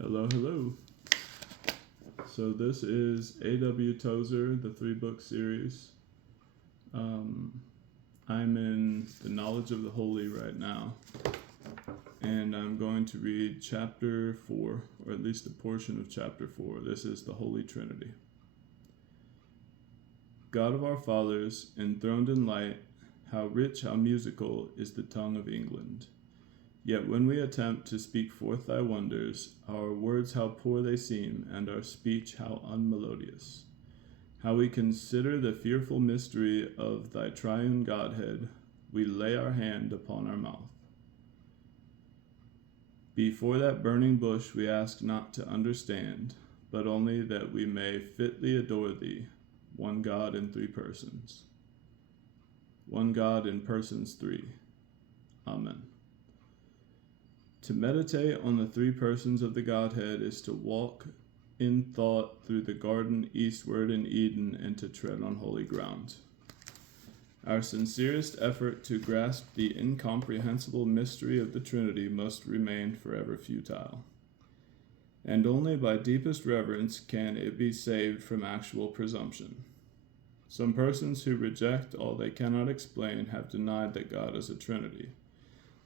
Hello, hello. So this is A.W. Tozer, the 3-book series. I'm in the Knowledge of the Holy right now, and I'm going to read chapter 4, or at least a portion of chapter 4. This is the Holy Trinity. God of our fathers, enthroned in light, how rich, how musical is the tongue of England. Yet when we attempt to speak forth thy wonders, our words how poor they seem, and our speech how unmelodious. How we consider the fearful mystery of thy triune Godhead, we lay our hand upon our mouth. Before that burning bush we ask not to understand, but only that we may fitly adore thee, one God in 3 persons. One God in persons 3. Amen. To meditate on the 3 persons of the Godhead is to walk in thought through the garden eastward in Eden and to tread on holy ground. Our sincerest effort to grasp the incomprehensible mystery of the Trinity must remain forever futile, and only by deepest reverence can it be saved from actual presumption. Some persons who reject all they cannot explain have denied that God is a Trinity,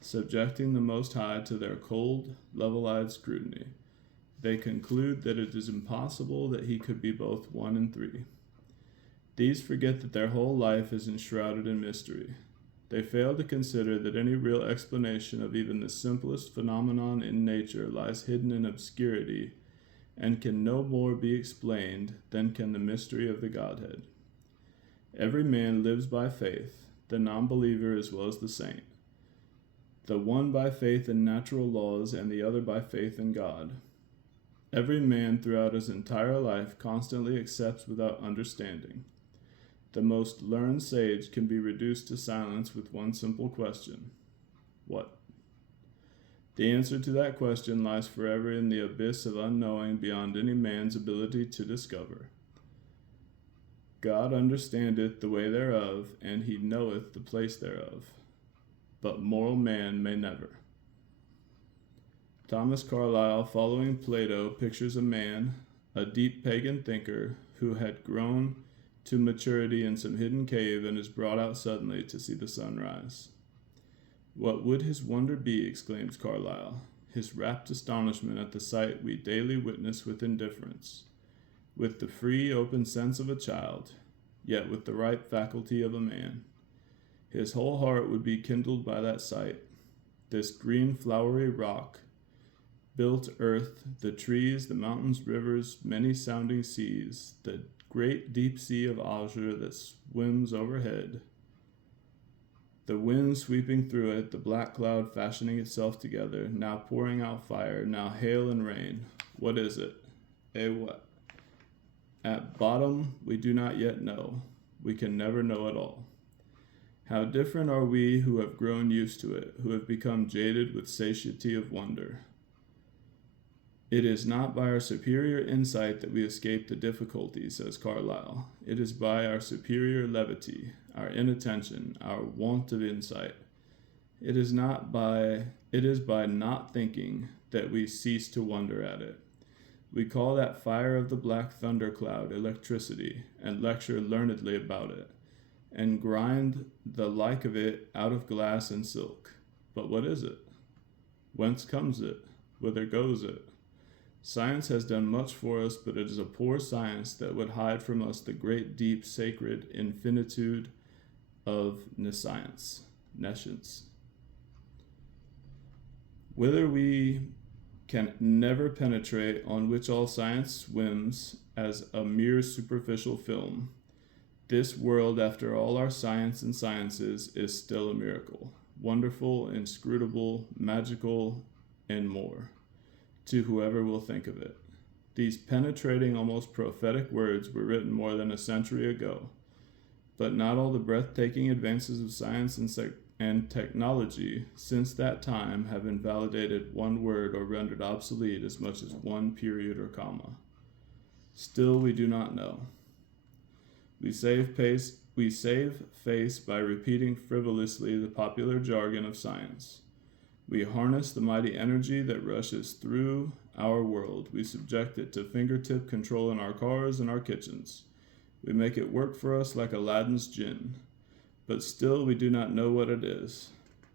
subjecting the Most High to their cold, level-eyed scrutiny. They conclude that it is impossible that he could be both 1 and 3. These forget that their whole life is enshrouded in mystery. They fail to consider that any real explanation of even the simplest phenomenon in nature lies hidden in obscurity and can no more be explained than can the mystery of the Godhead. Every man lives by faith, the non-believer as well as the saint. The one by faith in natural laws and the other by faith in God. Every man throughout his entire life constantly accepts without understanding. The most learned sage can be reduced to silence with one simple question. What? The answer to that question lies forever in the abyss of unknowing beyond any man's ability to discover. God understandeth the way thereof, and he knoweth the place thereof. But moral man may never. Thomas Carlyle, following Plato, pictures a man, a deep pagan thinker, who had grown to maturity in some hidden cave and is brought out suddenly to see the sun rise. What would his wonder be, exclaims Carlyle, his rapt astonishment at the sight we daily witness with indifference, with the free, open sense of a child, yet with the ripe faculty of a man. His whole heart would be kindled by that sight. This green, flowery rock, built earth, the trees, the mountains, rivers, many sounding seas, the great deep sea of azure that swims overhead, the wind sweeping through it, the black cloud fashioning itself together, now pouring out fire, now hail and rain. What is it? What? At bottom, we do not yet know. We can never know at all. How different are we who have grown used to it, who have become jaded with satiety of wonder. It is not by our superior insight that we escape the difficulty, says Carlyle. It is by our superior levity, our inattention, our want of insight. It is by not thinking that we cease to wonder at it. We call that fire of the black thundercloud electricity, and lecture learnedly about it, and grind the like of it out of glass and silk. But what is it? Whence comes it? Whither goes it? Science has done much for us, but it is a poor science that would hide from us the great, deep, sacred infinitude of nescience. Whither we can never penetrate, on which all science swims as a mere superficial film. This world, after all our science and sciences, is still a miracle, wonderful, inscrutable, magical, and more, to whoever will think of it. These penetrating, almost prophetic words were written more than a century ago, but not all the breathtaking advances of science and technology since that time have invalidated one word or rendered obsolete as much as one period or comma. Still, we do not know. We save face by repeating frivolously the popular jargon of science. We harness the mighty energy that rushes through our world. We subject it to fingertip control in our cars and our kitchens. We make it work for us like Aladdin's jinn. But still we do not know what it is.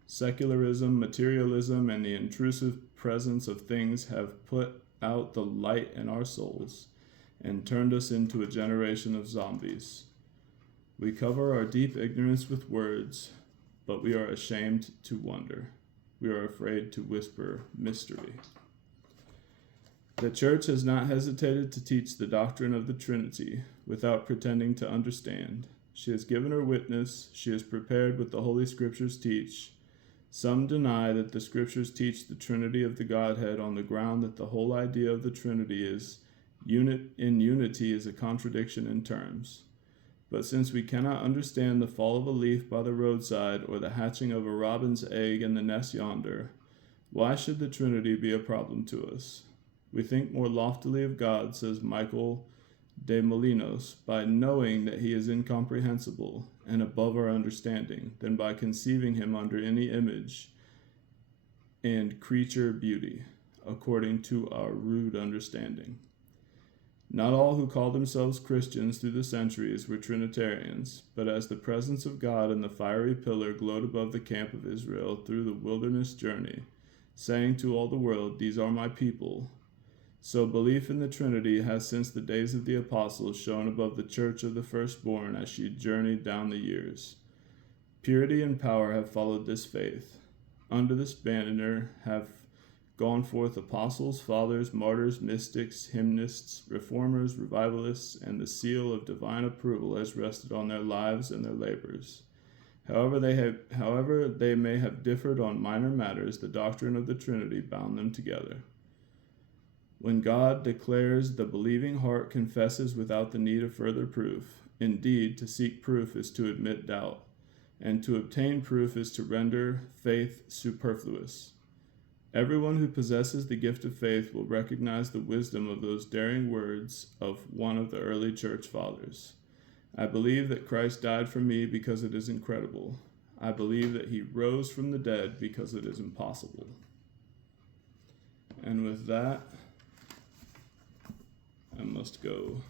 Secularism, materialism, and the intrusive presence of things have put out the light in our souls and turned us into a generation of zombies. We cover our deep ignorance with words, but we are ashamed to wonder. We are afraid to whisper mystery. The church has not hesitated to teach the doctrine of the Trinity without pretending to understand. She has given her witness. She has prepared what the Holy Scriptures teach. Some deny that the Scriptures teach the Trinity of the Godhead on the ground that the whole idea of the Trinity is in unity is a contradiction in terms. But since we cannot understand the fall of a leaf by the roadside or the hatching of a robin's egg in the nest yonder, why should the Trinity be a problem to us? We think more loftily of God, says Michael de Molinos, by knowing that he is incomprehensible and above our understanding, than by conceiving him under any image and creature beauty, according to our rude understanding. Not all who called themselves Christians through the centuries were Trinitarians, but as the presence of God in the fiery pillar glowed above the camp of Israel through the wilderness journey, saying to all the world, "These are my people," so belief in the Trinity has since the days of the apostles shone above the church of the firstborn as she journeyed down the years. Purity and power have followed this faith. Under this banner have gone forth apostles, fathers, martyrs, mystics, hymnists, reformers, revivalists, and the seal of divine approval has rested on their lives and their labors. However they may have differed on minor matters, the doctrine of the Trinity bound them together. When God declares the believing heart confesses without the need of further proof, indeed, to seek proof is to admit doubt, and to obtain proof is to render faith superfluous. Everyone who possesses the gift of faith will recognize the wisdom of those daring words of one of the early church fathers. I believe that Christ died for me because it is incredible. I believe that he rose from the dead because it is impossible. And with that, I must go.